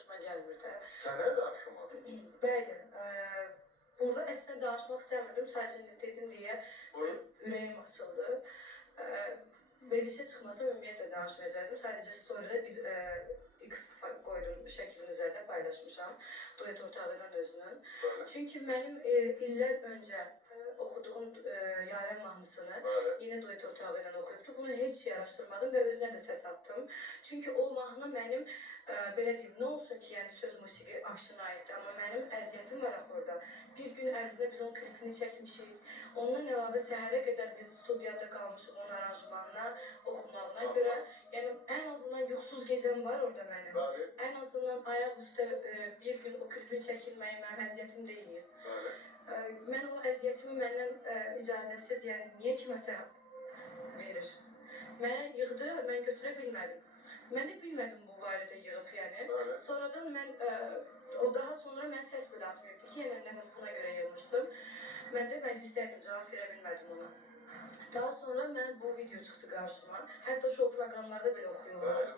xoşuma gəlmir də. Sənə qarşı mı? Bəli. Burada əslində danışmaq istəmirdim, sadəcə indi dedin deyə ürəyim açıldı. Verilişə çıxmasam ümumiyyətlə danışmayacaqdım. Sadəcə storydə bir X qoydum, şəklin üzərində paylaşmışam. Duet ortağı ilə özünün. Çünki mənim illər öncə oxuduğum Yaren mahnısını yine duet ortağı ilə oxuyubdu. Bunu heç araşdırmadım və özünə də səs atdım. Çünki o mahnı mənim, belə deyim, nə olsun ki, yəni söz musiqi akşına aiddir, amma mənim əziyyətim var axı orada. Bir gün ərzində biz onun klipini çəkmişik. Ondan əlavə səhərə qədər biz studiyada qalmışıq onun aranjmanına, oxumağına görə. Yəni ən azından yuxusuz gecəm var orada mənim. Ən azından ayaq üstə bir gün o klipin çəkilməyi mənim əziyyətim deyil. Mən o əziyyətimi məndən icazəsiz, yəni niyə kiməsə verir? Mənə yığdı, mən götürə bilmədim. Mən də bilmədim bu barədə yığıb, yəni. Sonradan mən, daha sonra mən səs belə atmayıbdı ki, yəni nəfəs buna görə yığmışdım. Mən də məclisdəydim, cavab verə bilmədim ona. Daha sonra mən bu video çıxdı qarşıma. Hətta şou proqramlarda belə oxuyurlar.